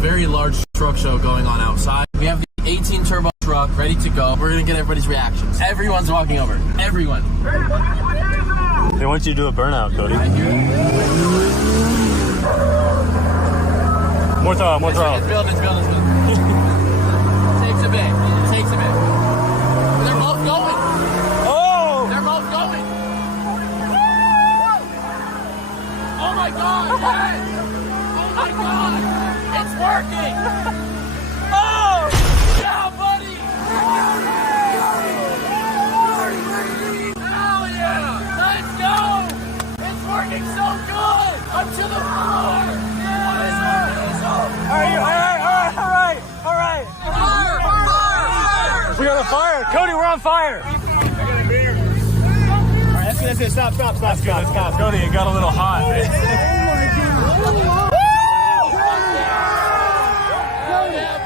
very large truck show going on outside. We have the 18 turbo truck ready to go. We're gonna get everybody's reactions. Everyone's walking over. Everyone. They want you to do a burnout, Cody. More throttle, more throttle. It's building. Takes a bit. They're both going. Oh! They're both going. Oh my God! Yes! Oh my God! It's working! Oh! Yeah, buddy! Hell yeah! Let's go! It's working so good! Up to the floor! All right. Fire! We got a fire. Cody, we're on fire. All right, that's it. Stop. Cody, it got a little hot.